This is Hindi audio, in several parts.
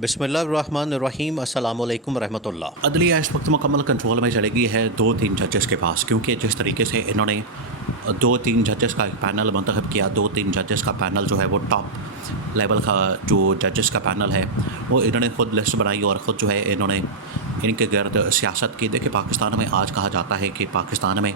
बिस्मिल्लाहिर्रहमानिर्रहीम अस्सलामुअलैकुम रहमतुल्लाह। अदलिया इस वक्त मुकम्मल कंट्रोल में चलेगी है 2-3 जजेस के पास, क्योंकि जिस तरीके से इन्होंने 2-3 जजेस का एक पैनल मंतखब किया, 2-3 जजेस का पैनल जो है वो टॉप लेवल का जो जजेस का पैनल है वो इन्होंने ख़ुद लिस्ट बनाई और ख़ुद जो है इन्होंने इनके गर्द सियासत की। देखिए, पाकिस्तान में आज कहा जाता है कि पाकिस्तान में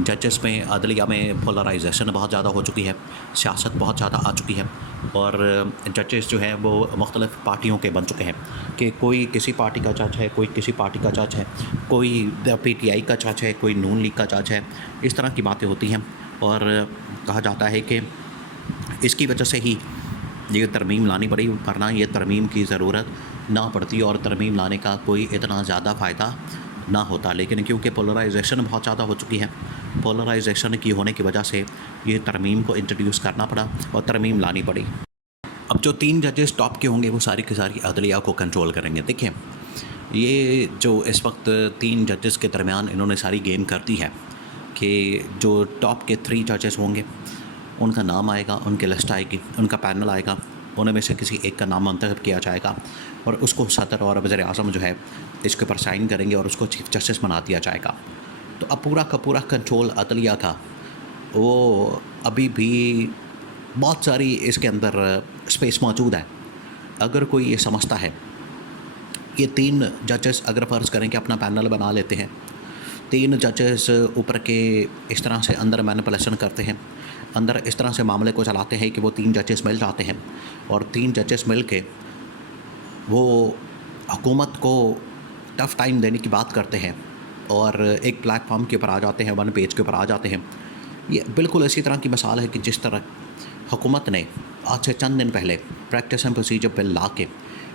जजेस में, अदलिया में पोलराइजेशन बहुत ज़्यादा हो चुकी है, सियासत बहुत ज़्यादा आ चुकी है और जजेस जो हैं वो मुख्तलिफ़ पार्टियों के बन चुके हैं कि कोई किसी पार्टी का जज है, कोई किसी पार्टी का जज है, कोई पीटीआई का जज है, कोई नून लीग का जज है। इस तरह की बातें होती हैं और कहा जाता है कि इसकी वजह से ही ये तरमीम लानी पड़ी, वरना ये तरमीम की ज़रूरत ना पड़ती और तरमीम लाने का कोई इतना ज़्यादा फ़ायदा ना होता। लेकिन क्योंकि पोलराइजेशन बहुत ज़्यादा हो चुकी है, पोलराइजेशन की होने की वजह से ये तरमीम को इंट्रोड्यूस करना पड़ा और तरमीम लानी पड़ी। अब जो 3 जजेस टॉप के होंगे वो सारी की सारी अदलिया को कंट्रोल करेंगे। देखिए, ये जो इस वक्त 3 जजेस के दरमियान इन्होंने सारी गेम कर दी है कि जो टॉप के 3 जजेस होंगे उनका नाम आएगा, उनकी लिस्ट आएगी, उनका पैनल आएगा, उनमें से किसी एक का नाम मंतखब किया जाएगा और उसको सदर और वज़ीर आज़म जो है इसके ऊपर साइन करेंगे और उसको चीफ जस्टिस बना दिया जाएगा। तो अब पूरा का पूरा कंट्रोल अदलिया का वो अभी भी बहुत सारी इसके अंदर स्पेस मौजूद है। अगर कोई ये समझता है, ये 3 जजेस अगर फ़र्ज़ करें कि अपना पैनल बना लेते हैं, 3 जजेस ऊपर के इस तरह से अंदर मैनिपुलेशन करते हैं, अंदर इस तरह से मामले को चलाते हैं कि वो 3 जजेस मिल जाते हैं और 3 जजेस मिल के वो हुकूमत को टफ़ टाइम देने की बात करते हैं और एक प्लेटफॉर्म के ऊपर आ जाते हैं, 1 पेज के ऊपर आ जाते हैं। ये बिल्कुल इसी तरह की मिसाल है कि जिस तरह हुकूमत ने आज से चंद दिन पहले प्रैक्टिस एंड प्रोसीजर बिल ला के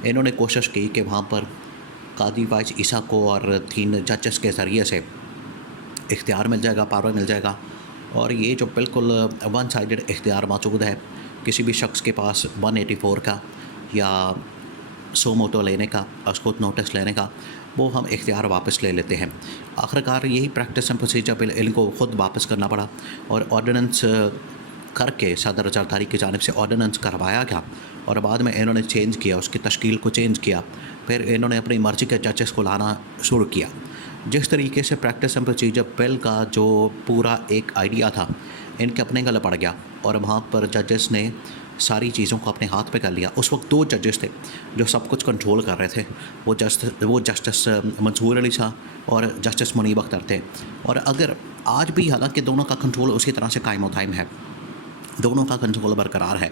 इन्होंने कोशिश की कि वहाँ पर कादी वाइस ईसा को और 3 जजेस के ज़रिए से इख्तियार मिल जाएगा, पावर मिल जाएगा और ये जो बिल्कुल वन साइडेड इख्तियार मौजूद है किसी भी शख्स के पास 184 का या सो मोटो लेने का, उसको नोटिस लेने का, वो हम इख्तियार वापस ले लेते हैं। आखिरकार यही प्रैक्टिस एंड प्रोसीजर बिल इनको ख़ुद वापस करना पड़ा और ऑर्डिनेंस करके सदर जरदारी की जानिब से ऑर्डिनेंस करवाया गया और बाद में इन्होंने चेंज किया, उसकी तश्कील को चेंज किया, फिर इन्होंने अपनी मर्ज़ी के जजेस को लाना शुरू किया। जिस तरीके से प्रैक्टिस एंड प्रोसीजर बिल का जो पूरा एक आइडिया था इनके अपने गले पड़ गया और वहाँ पर जजेस ने सारी चीज़ों को अपने हाथ पे कर लिया। उस वक्त 2 जजेस थे जो सब कुछ कंट्रोल कर रहे थे, वो जस्टिस मंसूर अली शाह और जस्टिस मुनीब अख्तर थे और अगर आज भी हालांकि दोनों का कंट्रोल उसी तरह से कायम दायम है, दोनों का कंट्रोल बरकरार है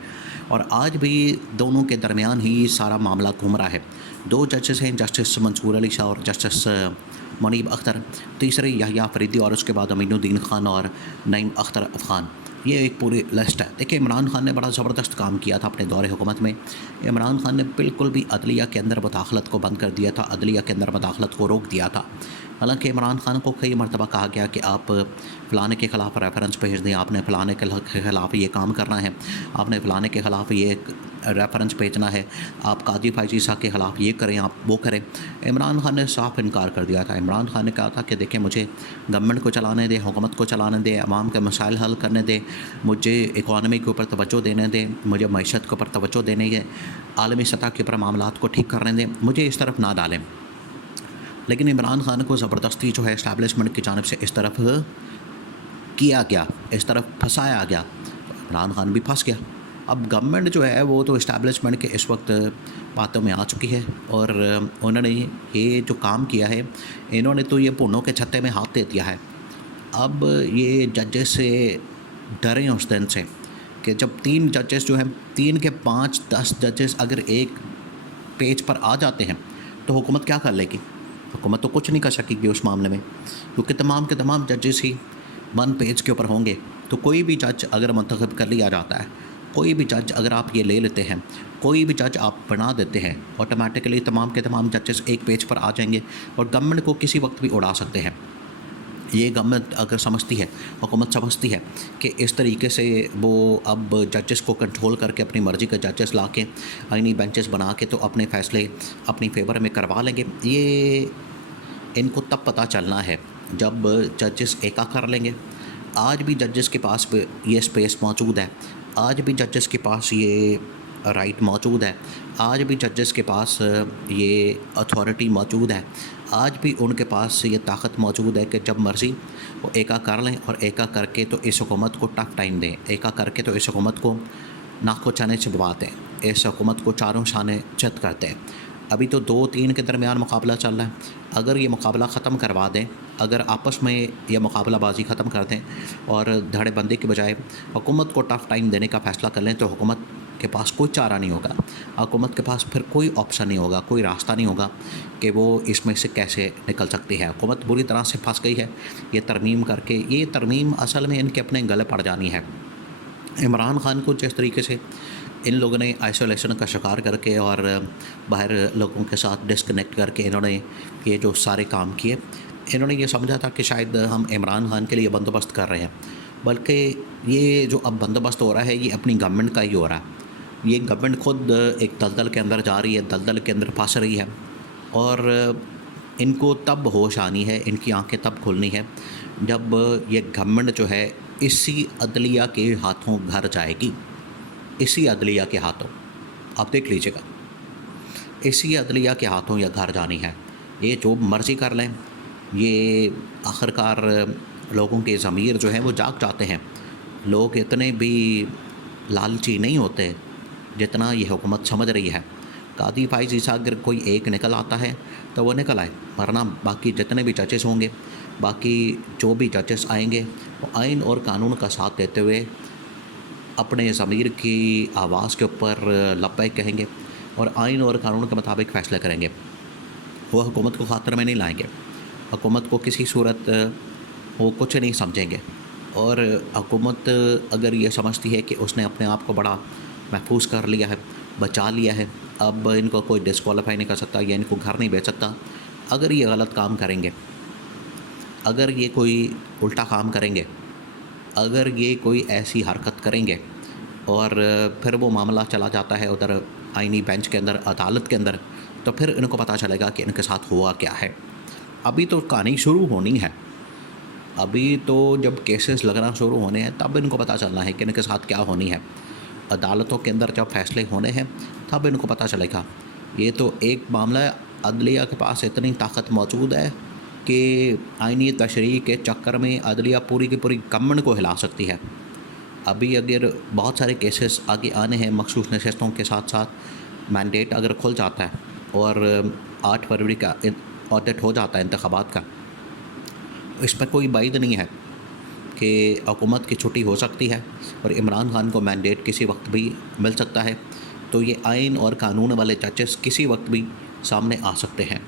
और आज भी दोनों के दरमियान ही सारा मामला घूम रहा है। 2 जजेस हैं, जस्टिस मंसूर अली शाह और जस्टिस मुनीब अख्तर, तीसरे याहिया फरीदी और उसके बाद अमीनुद्दीन खान और नईम अख्तर अफ़गान। ये एक पूरी लिस्ट है। देखिए, इमरान खान ने बड़ा ज़बरदस्त काम किया था अपने दौरे हुकूमत में। इमरान खान ने बिल्कुल भी अदलिया के अंदर मुदाखलत को बंद कर दिया था, अदलिया के अंदर मुदाखलत को रोक दिया था। हालांकि इमरान खान को कई मरतबा कहा गया कि आप फ़लाने के ख़िलाफ़ रेफरेंस भेज दें, आपने फ़लाने के ख़िलाफ़ ये काम करना है, आपने फ़लाने के ख़िलाफ़ ये रेफरेंस भेजना है, आप कादी फाइज ईसा के ख़िलाफ़ ये करें, आप वो करें। इमरान खान ने साफ इनकार कर दिया था। इमरान खान ने कहा था कि देखिए, मुझे गवर्नमेंट को चलाने दें, हुकूमत को चलाने दें, अवाम के मसाइल हल करने दें, मुझे इकॉनमी के ऊपर तवज्जो देने दें, मुझे मईशत के ऊपर तवज्जो देने दें, आलमी सतह के ऊपर मामलात को ठीक करने दें, मुझे इस तरफ ना डालें। लेकिन इमरान खान को ज़बरदस्ती जो है इस्टेब्लिशमेंट की जानिब से इस तरफ किया गया, इस तरफ फंसाया गया, इमरान खान भी फंस गया। अब गवर्नमेंट जो है वो तो इस्टेब्लिशमेंट के इस वक्त बातों में आ चुकी है और उन्होंने ये जो काम किया है, इन्होंने तो ये भुनों के छत्ते में हाथ दे दिया है। अब ये जजेस से डरें उस दिन से कि जब 3 जजेस जो हैं, 3 के 5-10 जजेस अगर एक पेज पर आ जाते हैं तो हुकूमत क्या कर लेगी? हुकूमत तो कुछ नहीं कर सकेगी उस मामले में, क्योंकि तमाम के तमाम जजेस ही 1 पेज के ऊपर होंगे। तो कोई भी जज अगर मंतखब कर लिया जाता है, कोई भी जज अगर आप ये ले लेते हैं, कोई भी जज आप बना देते हैं, ऑटोमेटिकली तमाम के तमाम जजेस एक पेज पर आ जाएंगे और गवर्नमेंट को किसी वक्त भी उड़ा सकते हैं। ये गवर्नमेंट अगर समझती है, हुकूमत समझती है कि इस तरीके से वो अब जजेस को कंट्रोल करके अपनी मर्ज़ी के जजेस ला के आइनी बेंचेस बना के तो अपने फ़ैसले अपनी फेवर में करवा लेंगे। ये इनको तब पता चलना है जब जजेस एका कर लेंगे। आज भी जजेस के पास ये स्पेस मौजूद है, आज भी जजेस के पास ये राइट मौजूद है, आज भी जजेस के पास ये अथॉरिटी मौजूद है, आज भी उनके पास ये ताकत मौजूद है कि जब मर्ज़ी वो एका कर लें और एका करके तो इस हुकूमत को टफ टाइम दें, एका करके तो इस हुकूमत को नाक को चने चिबवा दें, इस हुकूमत को चारों शाने चत कर दें। अभी तो 2-3 के दरमियान मुकाबला चल रहा है। अगर ये मुकाबला ख़त्म करवा दें, अगर आपस में यह मुकाबलाबाजी ख़त्म कर दें और धड़ेबंदी के बजाय हुकूमत को टफ टाइम देने का फ़ैसला कर लें, तो हुकूमत के पास कोई चारा नहीं होगा, हुकूमत के पास फिर कोई ऑप्शन नहीं होगा, कोई रास्ता नहीं होगा कि वो इसमें से कैसे निकल सकती है। हुकूमत बुरी तरह से फंस गई है ये तरमीम करके। ये तरमीम असल में इनके अपने गले पड़ जानी है। इमरान खान को जिस तरीके से इन लोगों ने आइसोलेशन का शिकार करके और बाहर लोगों के साथ डिस्कनेक्ट करके इन्होंने ये जो सारे काम किए, इन्होंने ये समझा था कि शायद हम इमरान खान के लिए बंदोबस्त कर रहे हैं, बल्कि ये जो अब बंदोबस्त हो रहा है ये अपनी गवर्नमेंट का ही हो रहा है। ये गवर्नमेंट खुद एक दलदल के अंदर जा रही है, दलदल के अंदर फंस रही है और इनको तब होश आनी है, इनकी आंखें तब खुलनी है जब ये गवर्नमेंट जो है इसी अदलिया के हाथों घर जाएगी, इसी अदलिया के हाथों। आप देख लीजिएगा, इसी अदलिया के हाथों या घर जानी है। ये जो मर्ज़ी कर लें, ये आखिरकार लोगों के ज़मीर जो हैं वो जाग जाते हैं। लोग इतने भी लालची नहीं होते जितना ये हुकूमत समझ रही है। कादी फाइज़ ईसा अगर कोई एक निकल आता है तो वो निकल आए, वरना बाकी जितने भी जजेस होंगे, बाकी जो भी जजेस आएंगे वो आइन और कानून का साथ देते हुए अपने ज़मीर की आवाज़ के ऊपर लब्बैक कहेंगे और आइन और कानून के मुताबिक फ़ैसले करेंगे। वो हुकूमत को ख़ातर में नहीं लाएंगे, हुकूमत को किसी सूरत वो कुछ नहीं समझेंगे। और हुकूमत अगर ये समझती है कि उसने अपने आप को बड़ा महफूज कर लिया है, बचा लिया है, अब इनको कोई डिस्क्वालीफाई नहीं कर सकता या इनको घर नहीं भेज सकता, अगर ये गलत काम करेंगे, अगर ये कोई उल्टा काम करेंगे, अगर ये कोई ऐसी हरकत करेंगे और फिर वो मामला चला जाता है उधर आईनी बेंच के अंदर, अदालत के अंदर, तो फिर इनको पता चलेगा कि इनके साथ हुआ क्या है। अभी तो कहानी शुरू होनी है, अभी तो जब केसेस लगना शुरू होने हैं तब इनको पता चलना है कि इनके साथ क्या होनी है। अदालतों के अंदर जब फैसले होने हैं तब इनको पता चलेगा। ये तो एक मामला है, अदलिया के पास इतनी ताकत मौजूद है कि आईनी तशरीह के चक्कर में अदलिया पूरी की पूरी गवर्नमेंट को हिला सकती है। अभी अगर बहुत सारे केसेस आगे आने हैं मखसूस नशस्तों के साथ साथ, मैंडेट अगर खुल जाता है और 8 फरवरी का ऑडिट हो जाता है इंतखाबात का, इस पर कोई बाइद नहीं है कि हुकूमत की छुट्टी हो सकती है और इमरान खान को मैंडेट किसी वक्त भी मिल सकता है। तो ये आइन और कानून वाले जजेस किसी वक्त भी सामने आ सकते हैं।